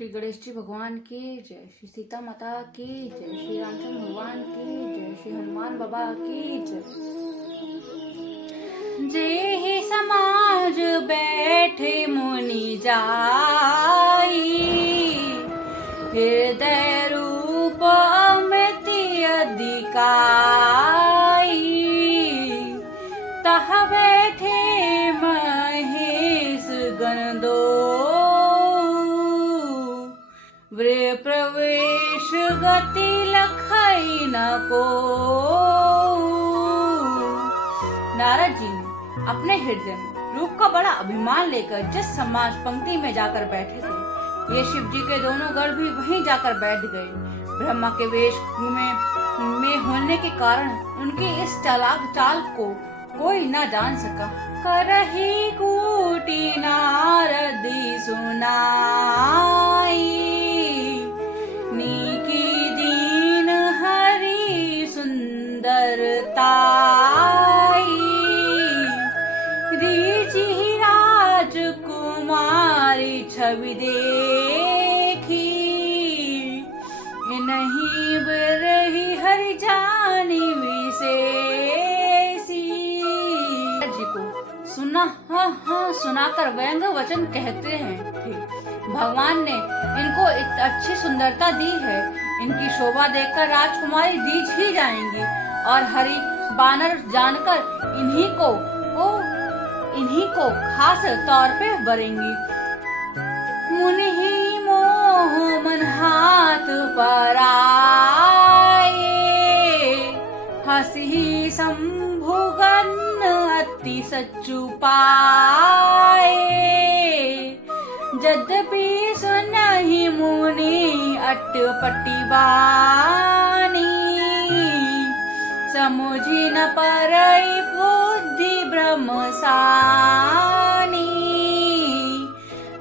श्री गणेश जी भगवान की जय, श्री सीता माता की जय, श्री रामचंद्र भगवान की जय, श्री हनुमान बाबा की जय। जे समाज बैठे मुनि जाई, हृदय रूप अमृत अधिकाई, तह बैठे महेश गण दो, वृ प्रवेश गति लखई न को। नारद जी ने अपने हृदय में रूप का बड़ा अभिमान लेकर जिस समाज पंक्ति में जाकर बैठे थे, ये शिव जी के दोनों गण भी वहीं जाकर बैठ गए। ब्रह्मा के वेश में होने के कारण उनकी इस चालाक चाल को कोई न जान सका। करही कूटी नारदी सुनाई, नीकी दीन हरि सुंदरताई, रीझी राजकुमारी छवि देखी, नहीं बरही हरि जानी विशेषी। जी को सुनाकर व्यंग वचन कहते हैं थे। भगवान ने इनको अच्छी सुंदरता दी है, इनकी शोभा देखकर राजकुमारी दीज ही जाएंगी और हरि बानर जानकर इन्हीं को खास तौर पे बरेंगी। मुनि ही मोह मन हाथ पर आए, हंसी संभुगन अति सच्चु पाए, यद्यपि सुनहि मुनि अटपटी बानी, समुझी न परई बुद्धि ब्रह्म सानी।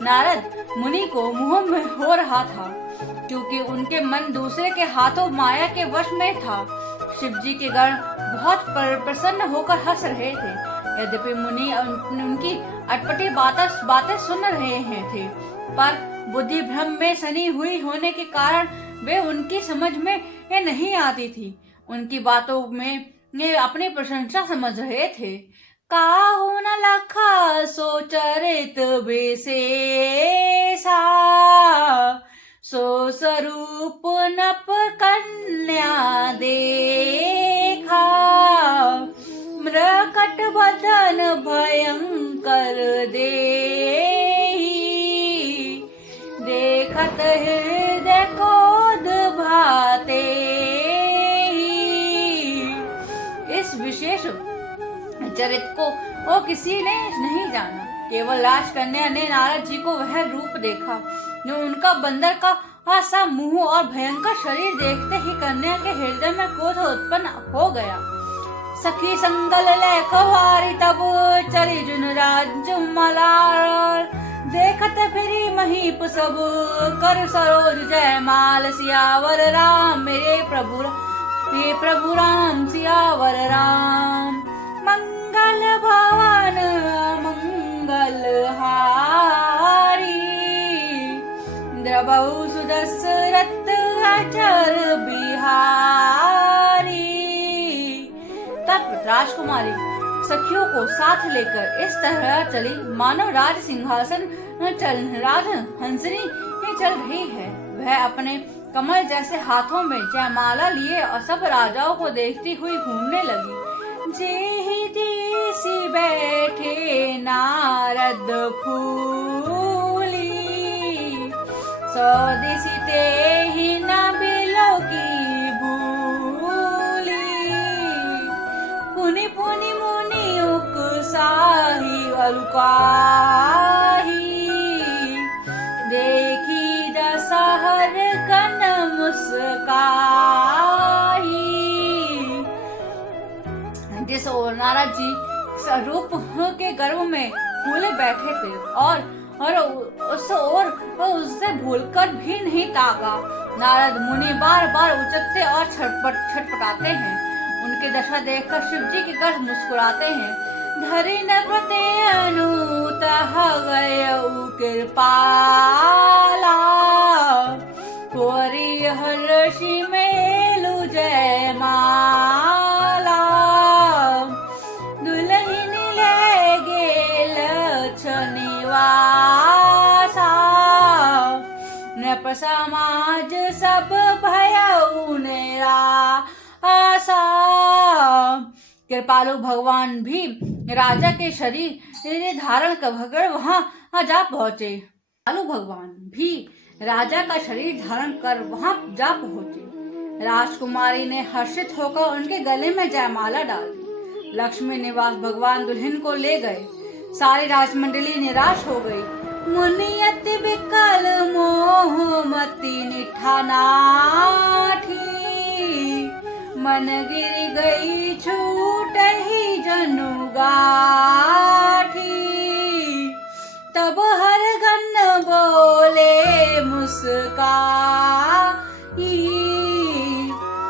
नारद मुनि को मुंह में हो रहा था, क्योंकि उनके मन दूसरे के हाथों माया के वश में था। शिव जी के गण बहुत प्रसन्न होकर हंस रहे थे, यद्यपि मुनि उनकी अटपटी बातें सुन रहे हैं थे, पर बुद्धि भ्रम में सनी हुई होने के कारण वे उनकी समझ में नहीं आती थी। उनकी बातों में अपनी प्रशंसा समझ रहे थे। काहू न लखा सो चरित विशेषा, सो स्वरूप नप कन्या देखा, मृकट बदन भयंकर देहि, देखत हृदय क्रोध भाते। इस विशेष चरित्र को वो किसी ने नहीं जाना, केवल राजकन्या ने नारद जी को वह रूप देखा जो उनका बंदर का सा मुंह और भयंकर शरीर देखते ही कन्या के हृदय में क्रोध उत्पन्न हो गया। सखी संगल लेखवारी तब चली जुन राज मलार, देखत फिरी महीप सब कर सरोज जय माल, सियावर राम मेरे प्रभु राम सियावर राम। मंगल भवन मंगल हारी, द्रवहु सुदशरथ अचर बिहारी। तब राजकुमारी सखियों को साथ लेकर इस तरह चली मानो राज सिंहासन राज हंसनी चल रही है। वह अपने कमल जैसे हाथों में जयमाला लिए और सब राजाओं को देखती हुई घूमने लगी। जेहि देसी बैठे नारद फूली, सौ दिशि तेहि न बिलो की भूली, पुनि पुनि मुनि उकसाहि अलुकाहि, देखी दशहर गण मुस्काई। जिस ओर नारद जी स्वरूप के गर्भ में फूले बैठे थे और उस ओर उससे भूलकर भी नहीं ताका। नारद मुनि बार बार उचकते और छटपटाते हैं। उनकी दशा देखकर शिव जी के गण मुस्कुराते हैं। धरि नृपते अनुतः गयउ कृपाला, समाज सब भयउ निराशा। कृपालु भगवान भी राजा के शरीर धारण कर वहां जा पहुंचे। कृपालु भगवान भी राजा का शरीर धारण कर वहां जा पहुंचे। राजकुमारी ने हर्षित होकर उनके गले में जयमाला डाल दी। लक्ष्मी निवास भगवान दुल्हन को ले गए। सारी राजमंडली निराश हो गई। मुनि अति विकल मोहमती निठा नाठी। मन गिर गई छूट ही जनु गाठी। तब हर गन बोले मुस्काई।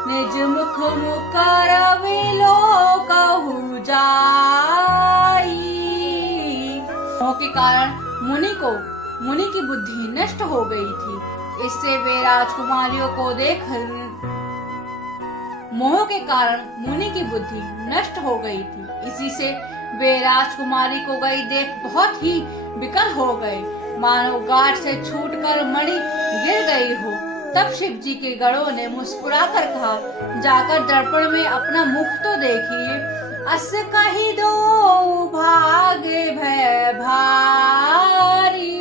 निज मुख मुकर विलोकहु जाई। मोह के कारण मुनि की बुद्धि नष्ट हो गई थी। इससे वे राजकुमारियों को देख मोह के कारण मुनि की बुद्धि नष्ट हो गई थी। इसी से वे राजकुमारी को गई देख बहुत ही विकल हो गए, मानो गांठ से छूटकर मणि गिर गई हो। तब शिव जी के गणों ने मुस्कुरा कर कहा, जाकर दर्पण में अपना मुख तो देखिए। अस कही दो भागे भय भारी।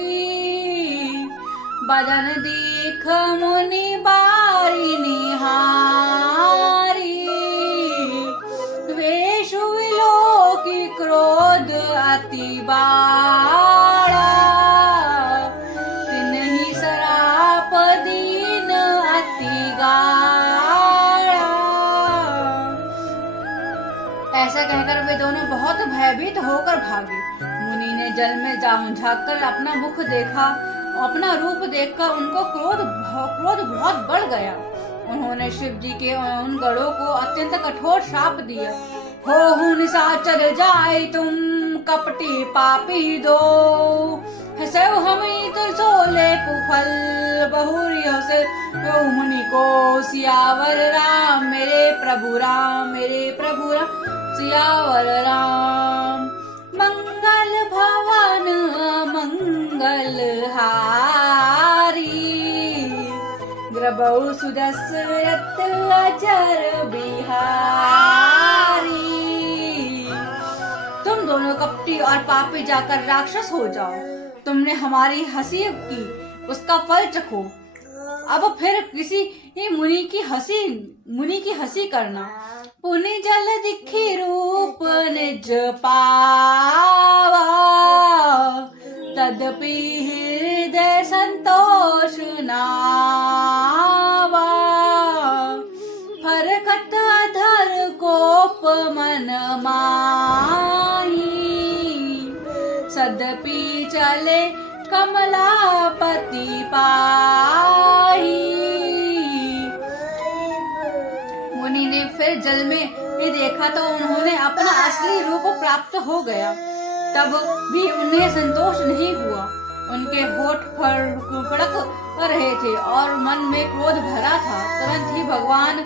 बदन देख मुनि बारी निहारी। वेशु विलोकी क्रोध अति बाड़ा। तिन्हि सराप दीन अति गाड़ा। ऐसा कहकर वे दोनों बहुत भयभीत होकर भागे। मुनि ने जल में झांककर अपना मुख देखा। अपना रूप देखकर उनको क्रोध बहुत बढ़ गया। उन्होंने शिव जी के उन गणों को अत्यंत कठोर शाप दिया। हो निशाचर जाए तुम कपटी पापी दो। हसौ हमें तुलसोले पुफल बहुरियों से मुनि को सियावर राम मेरे प्रभु राम सियावर राम। मंगल भवन मंगल हारी। ग्रबौ सुदशरथ अचर बिहारी। तुम दोनों कपटी और पापी जाकर राक्षस हो जाओ। तुमने हमारी हंसी की, उसका फल चखो। अब फिर किसी मुनि की हंसी करना। पुनि जल दिखी रूप निज पावा। तदपि हृदय संतोष नावा। फरकत अधर कोप मन माही। सदपि चले कमलापति पाही। मुनि ने फिर जल में देखा तो उन्होंने अपना असली रूप प्राप्त हो गया। तब भी उन्हें संतोष नहीं हुआ। उनके होठ फड़क रहे थे और मन में क्रोध भरा था। तुरंत ही भगवान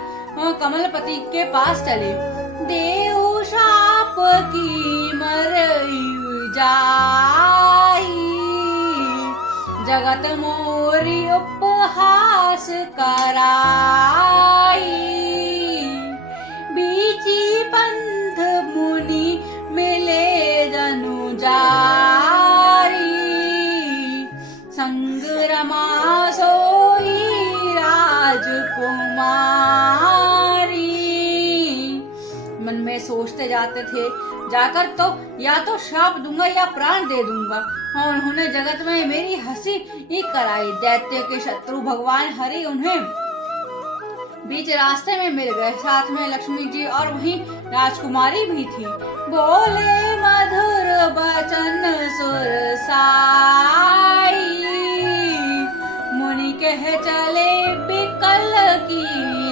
कमलपति के पास चले। देव शाप की मरई जाई। जगत मोरी उपहास कराई। बीची पंथ मुनि मिले जनु जारी। संग रमा सोई राजकुमारी। मन में सोचते जाते थे, जाकर तो या तो श्राप दूंगा या प्राण दे दूंगा। और उन्होंने जगत में मेरी हंसी ही कराई। दैत्य के शत्रु भगवान हरि उन्हें बीच रास्ते में मिल गए। साथ में लक्ष्मी जी और वहीं राजकुमारी भी थी। बोले मधुर बचन सुर साई। मुनि कह चले बिकल की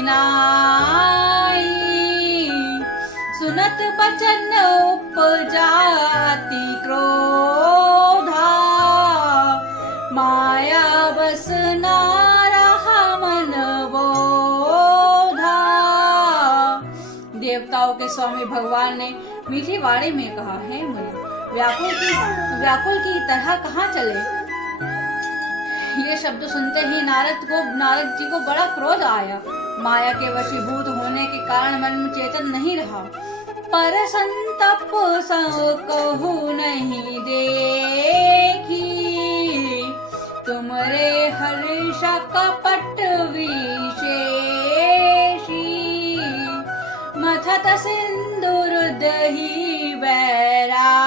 नाई। सुनत बचन उपजाति क्रोधा। माया बस ना रहा मन बोधा। देवताओं के स्वामी भगवान ने मीठी वाणी में कहा, है मुनि व्याकुल की तरह कहाँ चले। ये शब्द सुनते ही नारद जी को बड़ा क्रोध आया। माया के वशीभूत होने के कारण मन में चेतन नहीं रहा। पर संतप कहु नहीं देखी, तुमरे हर्ष कपट विशेषी। मथत सिंदूर दही बैरायु,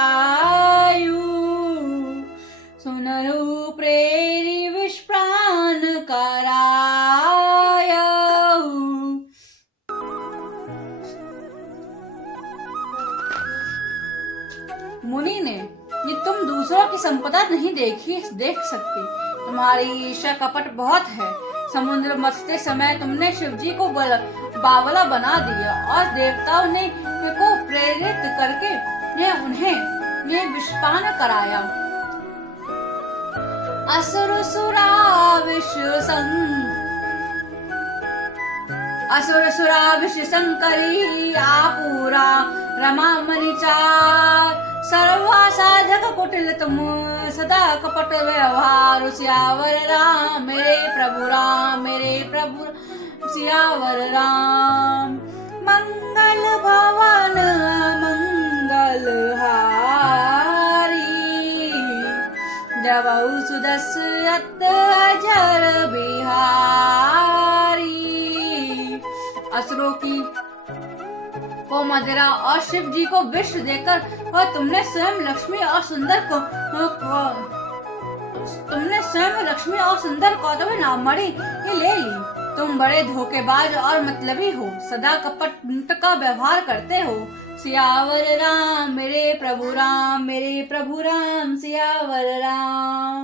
सुनरु प्रेरी विष्प्राण करायउ। मुनि ने, ये तुम दूसरों की संपदा नहीं देख सकते, तुम्हारी ईर्ष्या कपट बहुत है। समुद्र मथते समय तुमने शिवजी को बावला बना दिया और देवताओं ने को प्रेरित करके उन्हें विषपान कराया। असुर सुरा विष संकरी आपूरा रमा मनिचार। सर्वा साधक कुटिल तुम सदा कपट व्यवहार। सियावर राम मेरे प्रभु सियावर राम। मंगल भवन मंगल हारी, जबऊ सुदस्यत अजर बिहारी। असुरों की को मदिरा और शिव जी को विष देकर और तुमने स्वयं लक्ष्मी और सुंदर कौतुभी नामणि ले ली। तुम बड़े धोखेबाज और मतलबी हो, सदा कपट का व्यवहार करते हो। सियावर राम मेरे प्रभु राम सियावर राम।